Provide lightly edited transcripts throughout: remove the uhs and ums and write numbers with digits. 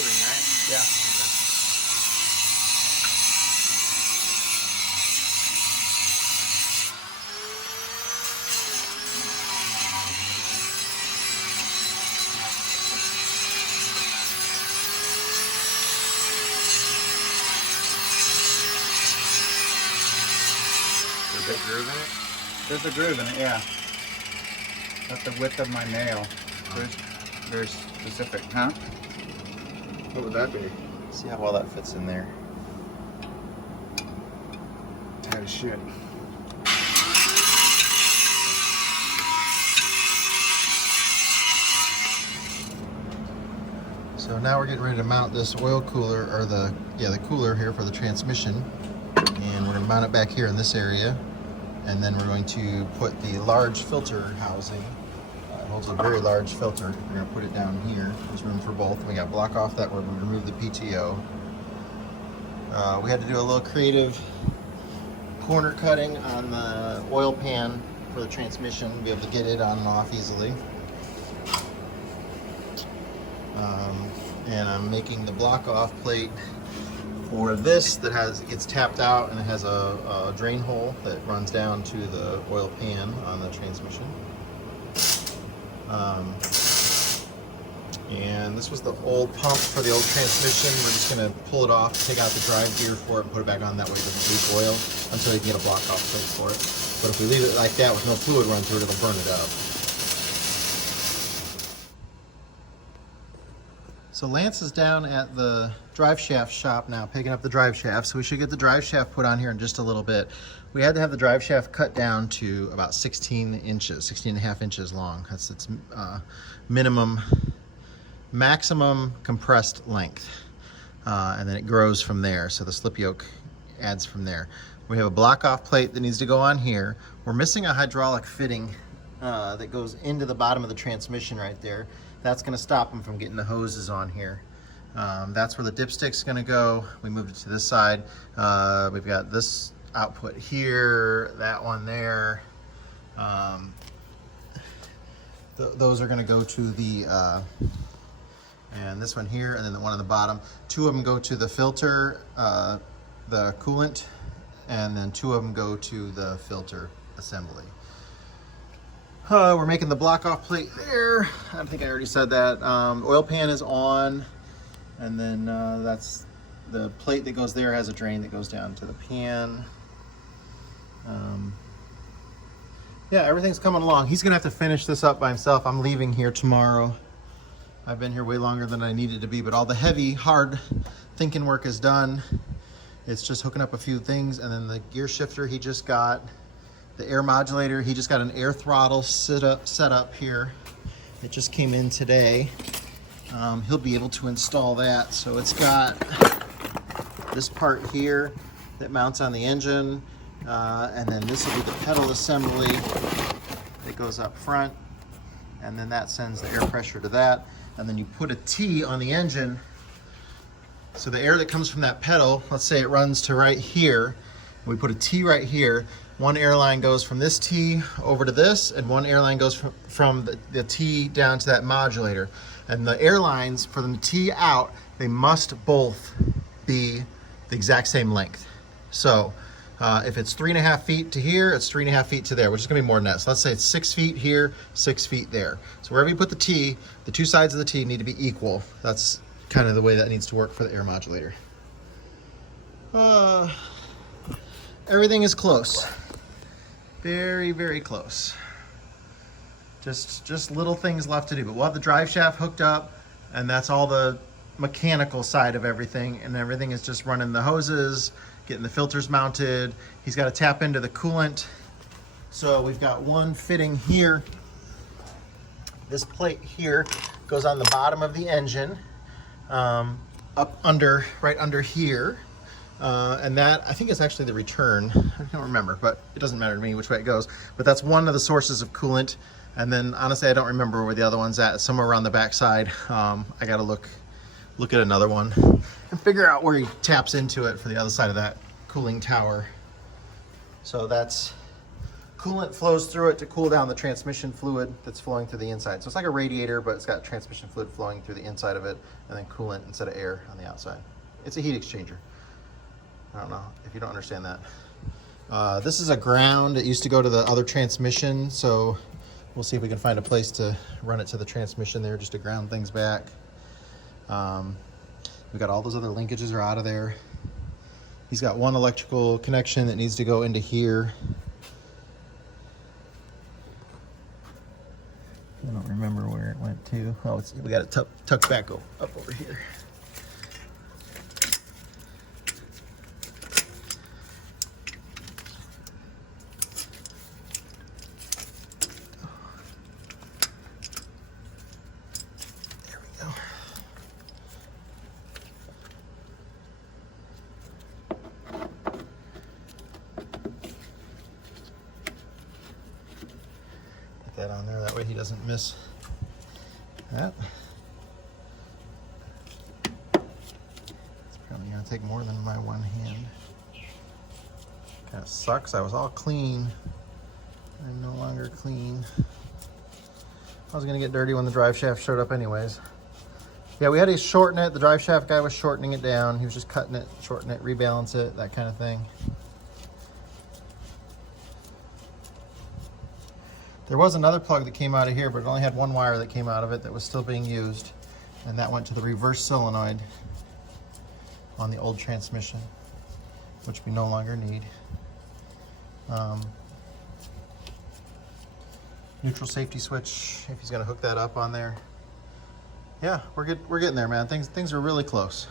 moving, right? Yeah. There's a big groove in it? There's a groove in it, yeah. That's the width of my nail. Very specific, huh? What would that be? See how well that fits in there. Tight as shit. So now we're getting ready to mount this oil cooler, or the cooler here for the transmission. And we're going to mount it back here in this area. And then we're going to put the large filter housing. It holds a very large filter. We're going to put it down here. There's room for both. We got block off that where we remove the PTO. We had to do a little creative corner cutting on the oil pan for the transmission to be able to get it on and off easily. And I'm making the block off plate for this that gets tapped out, and it has a drain hole that runs down to the oil pan on the transmission. And this was the old pump for the old transmission. We're just going to pull it off, take out the drive gear for it, and put it back on. That way it doesn't leak oil until you can get a block off plate for it. But if we leave it like that with no fluid run through it, it'll burn it up. So Lance is down at the Driveshaft shop now, picking up the Driveshaft. So we should get the Driveshaft put on here in just a little bit. We had to have the Driveshaft cut down to about 16 inches, 16 and a half inches long. That's its maximum compressed length. And then it grows from there. So the slip yoke adds from there. We have a block off plate that needs to go on here. We're missing a hydraulic fitting that goes into the bottom of the transmission right there. That's going to stop them from getting the hoses on here. That's where the dipstick's going to go. We moved it to this side. We've got this output here, that one there. Those are going to go to the, and this one here, and then the one on the bottom. Two of them go to the filter, the coolant, and then two of them go to the filter assembly. We're making the block off plate there. I think I already said that. Oil pan is on, and then that's the plate that goes there has a drain that goes down to the pan. Yeah, everything's coming along. He's gonna have to finish this up by himself. I'm leaving here tomorrow. I've been here way longer than I needed to be, but all the heavy, hard thinking work is done. It's just hooking up a few things, and then the gear shifter he just got. The air modulator, he just got an air throttle set up here. It just came in today. He'll be able to install that. So it's got this part here that mounts on the engine, and then this will be the pedal assembly that goes up front, and then that sends the air pressure to that, and then you put a T on the engine. So the air that comes from that pedal, let's say it runs to right here, we put a T right here. One airline goes from this T over to this, and one airline goes from the T down to that modulator. And the airlines, for the T out, they must both be the exact same length. So if it's 3.5 feet to here, it's 3.5 feet to there, which is gonna be more than that. So let's say it's 6 feet here, 6 feet there. So wherever you put the T, the two sides of the T need to be equal. That's kind of the way that needs to work for the air modulator. Everything is close. Very, very close. Just little things left to do, but we'll have the drive shaft hooked up, and that's all the mechanical side of everything, and everything is just running the hoses, getting the filters mounted. He's got to tap into the coolant. So we've got one fitting here. This plate here goes on the bottom of the engine, up under, right under here. And that, I think, is actually the return. I don't remember, but it doesn't matter to me which way it goes. But that's one of the sources of coolant. And then, honestly, I don't remember where the other one's at. It's somewhere around the backside. I got to look at another one and figure out where he taps into it for the other side of that cooling tower. So that's coolant flows through it to cool down the transmission fluid that's flowing through the inside. So it's like a radiator, but it's got transmission fluid flowing through the inside of it, and then coolant instead of air on the outside. It's a heat exchanger. I don't know if you don't understand that. This is a ground. It used to go to the other transmission, so we'll see if we can find a place to run it to the transmission there, just to ground things back. We got all those other linkages are out of there. He's got one electrical connection that needs to go into here. I don't remember where it went to. Oh, we got it tucked back up over here. There we go. Put that on there, that way he doesn't miss that. It's probably gonna take more than my one hand. Kind of sucks, I was all clean. I'm no longer clean. I was gonna get dirty when the drive shaft showed up anyways. Yeah, we had to shorten it. The drive shaft guy was shortening it down. He was just cutting it, shorten it, rebalance it, that kind of thing. There was another plug that came out of here, but it only had one wire that came out of it that was still being used. And that went to the reverse solenoid on the old transmission, which we no longer need. Neutral safety switch, if he's gonna hook that up on there. Yeah, we're getting there, man. Things are really close.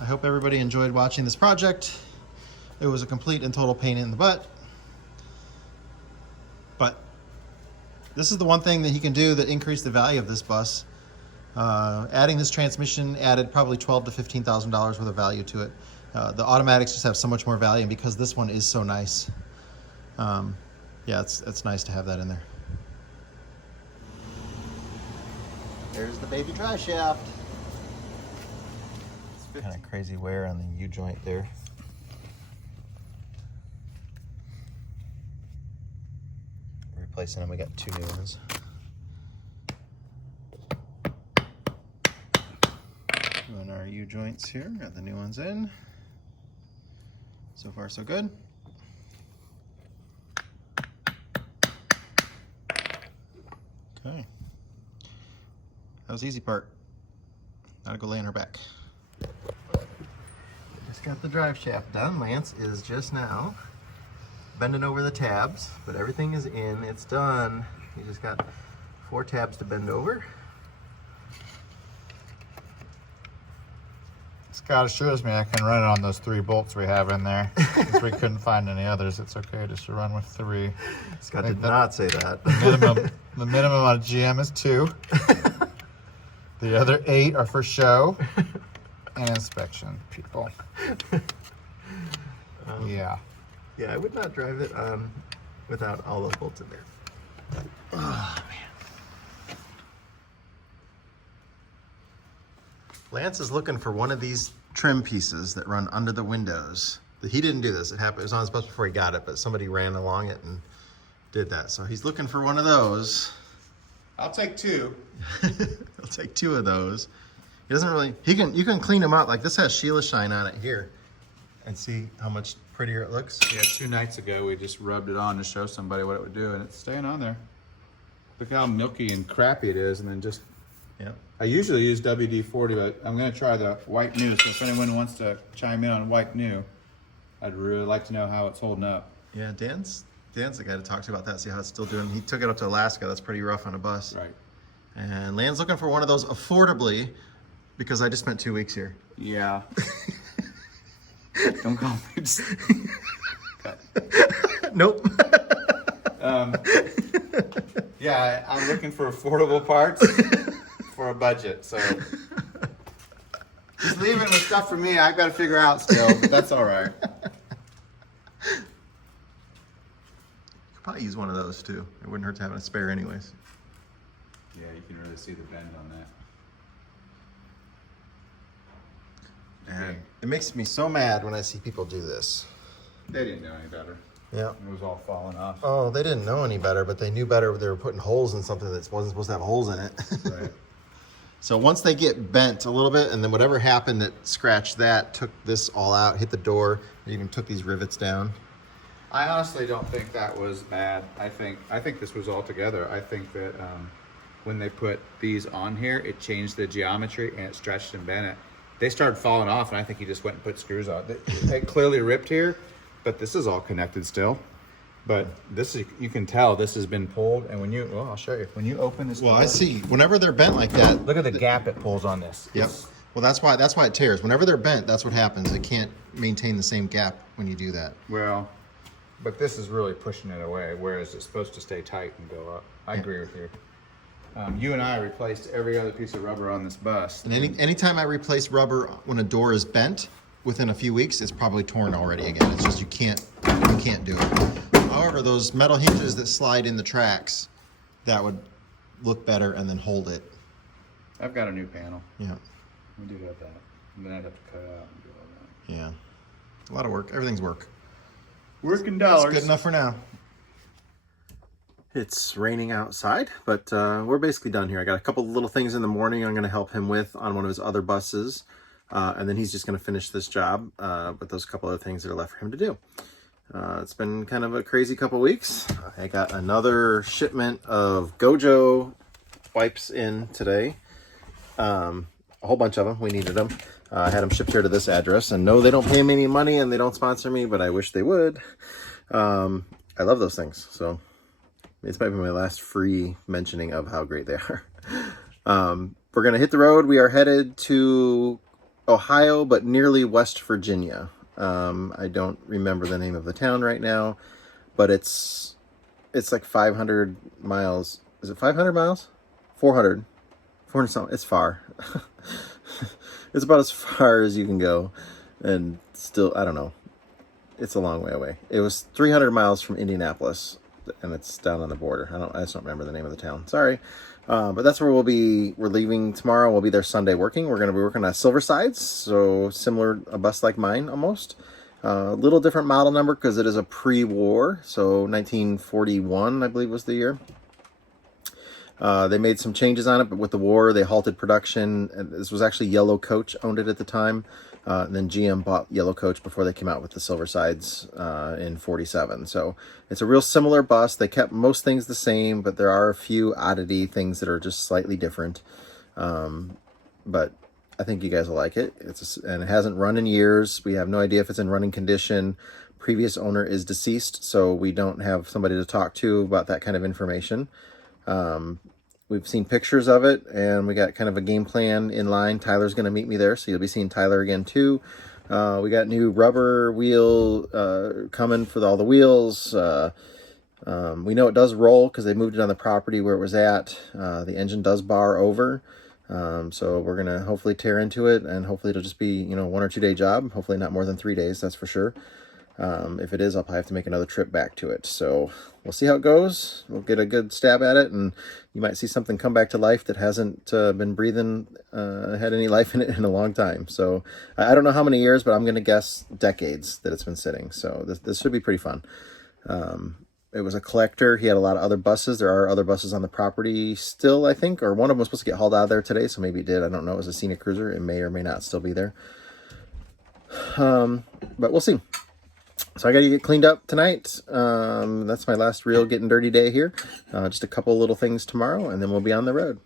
I hope everybody enjoyed watching this project. It was a complete and total pain in the butt. But this is the one thing that he can do that increased the value of this bus. Adding this transmission added probably $12,000 to $15,000 worth of value to it. The automatics just have so much more value, and because this one is so nice, yeah, it's nice to have that in there. There's the baby drive shaft. Kind of crazy wear on the U-joint there. Replacing them, we got 2 new ones. And our U-joints here, got the new ones in. So far so good. Okay. That was the easy part. Now to go lay on her back. Just got the drive shaft done. Lance is just now bending over the tabs, but everything is in, it's done. You just got 4 tabs to bend over. Scott assures me I can run it on those 3 bolts we have in there. Since we couldn't find any others, it's okay just to run with 3. Scott did not say that. The minimum on a GM is 2. The other 8 are for show and inspection, people. Yeah. Yeah, I would not drive it without all those bolts in there. Oh, man. Lance is looking for one of these trim pieces that run under the windows. He didn't do this. It happened. It was on his bus before he got it, but somebody ran along it and did that. So he's looking for one of those. I'll take 2. He'll take 2 of those. He doesn't really. You can clean them out. Like this has Sheila shine on it here, and see how much prettier it looks. Yeah, 2 nights ago we just rubbed it on to show somebody what it would do, and it's staying on there. Look how milky and crappy it is, and then just. Yeah. I usually use WD-40, but I'm going to try the white new. So if anyone wants to chime in on white new, I'd really like to know how it's holding up. Yeah, Dan's the guy to talk to about that. See how it's still doing. He took it up to Alaska. That's pretty rough on a bus. Right. And Land's looking for one of those affordably, because I just spent 2 weeks here. Yeah. Don't call me. Nope. Yeah, I'm looking for affordable parts for a budget. So just leaving with stuff for me. I've got to figure out still, but that's all right. Could probably use one of those too. It wouldn't hurt to have a spare anyways. Yeah, you can really see the bend on that. And it makes me so mad when I see people do this. They didn't know any better. Yeah. It was all falling off. Oh, they didn't know any better, but they knew better. They were putting holes in something that wasn't supposed to have holes in it. Right. So once they get bent a little bit, and then whatever happened that scratched that, took this all out, hit the door, it even took these rivets down. I honestly don't think that was bad. I think this was all together. I think that when they put these on here, it changed the geometry and it stretched and bent it. They started falling off, and I think he just went and put screws on. It clearly ripped here, but this is all connected still. But this is, you can tell this has been pulled, and when you, well, I'll show you. When you open this Well, door, I see. Whenever they're bent like that, look at the gap it pulls on this. yep. Well, that's why it tears. Whenever they're bent, that's what happens. It can't maintain the same gap when you do that. Well, but this is really pushing it away, whereas it's supposed to stay tight and go up. I agree with you. You and I replaced every other piece of rubber on this bus. And anytime I replace rubber when a door is bent, within a few weeks, it's probably torn already again. It's just you can't do it. However, those metal hinges that slide in the tracks, that would look better and then hold it. I've got a new panel. Yeah. We do have that. And then I'd have to cut out and do all that. Yeah. A lot of work. Everything's work. Working dollars. It's good enough for now. It's raining outside, but we're basically done here. I got a couple of little things in the morning I'm going to help him with on one of his other buses. And then he's just going to finish this job with those couple other things that are left for him to do. It's been kind of a crazy couple weeks. I got another shipment of Gojo wipes in today. A whole bunch of them. We needed them. I had them shipped here to this address. And no, they don't pay me any money and they don't sponsor me, but I wish they would. I love those things. So this might be my last free mentioning of how great they are. We're going to hit the road. We are headed to Ohio, but nearly West Virginia. I don't remember the name of the town right now, but it's like 500 miles. Is it 500 miles? 400 something. It's far. It's about as far as you can go, and still, I don't know. It's a long way away. It was 300 miles from Indianapolis, and it's down on the border. I just don't remember the name of the town. Sorry. But that's where we'll be. We're leaving tomorrow. We'll be there Sunday working. We're going to be working on silversides, so similar, a bus like mine almost. A little different model number because it is a pre-war, so 1941, I believe was the year. They made some changes on it, but with the war, they halted production. This was actually Yellow Coach owned it at the time. And then GM bought Yellow Coach before they came out with the silversides in 47. So it's a real similar bus. They kept most things the same, but there are a few oddity things that are just slightly different. But I think you guys will like it. And it hasn't run in years. We have no idea if it's in running condition. Previous owner is deceased, so we don't have somebody to talk to about that kind of information. We've seen pictures of it, and we got kind of a game plan in line. Tyler's going to meet me there, so you'll be seeing Tyler again too. We got new rubber wheel coming for all the wheels. We know it does roll because they moved it on the property where it was at. The engine does bar over, so we're going to hopefully tear into it, and hopefully it'll just be 1 or 2 day job. Hopefully not more than 3 days, that's for sure. If it is, I'll probably have to make another trip back to it. So we'll see how it goes. We'll get a good stab at it, and you might see something come back to life that hasn't been breathing, had any life in it in a long time. So I don't know how many years, but I'm going to guess decades that it's been sitting. So this should be pretty fun. It was a collector. He had a lot of other buses. There are other buses on the property still, I think, or one of them was supposed to get hauled out of there today, so maybe it did. I don't know. It was a scenic cruiser. It may or may not still be there. But we'll see. So I got to get cleaned up tonight. That's my last real getting dirty day here. Just a couple little things tomorrow, and then we'll be on the road.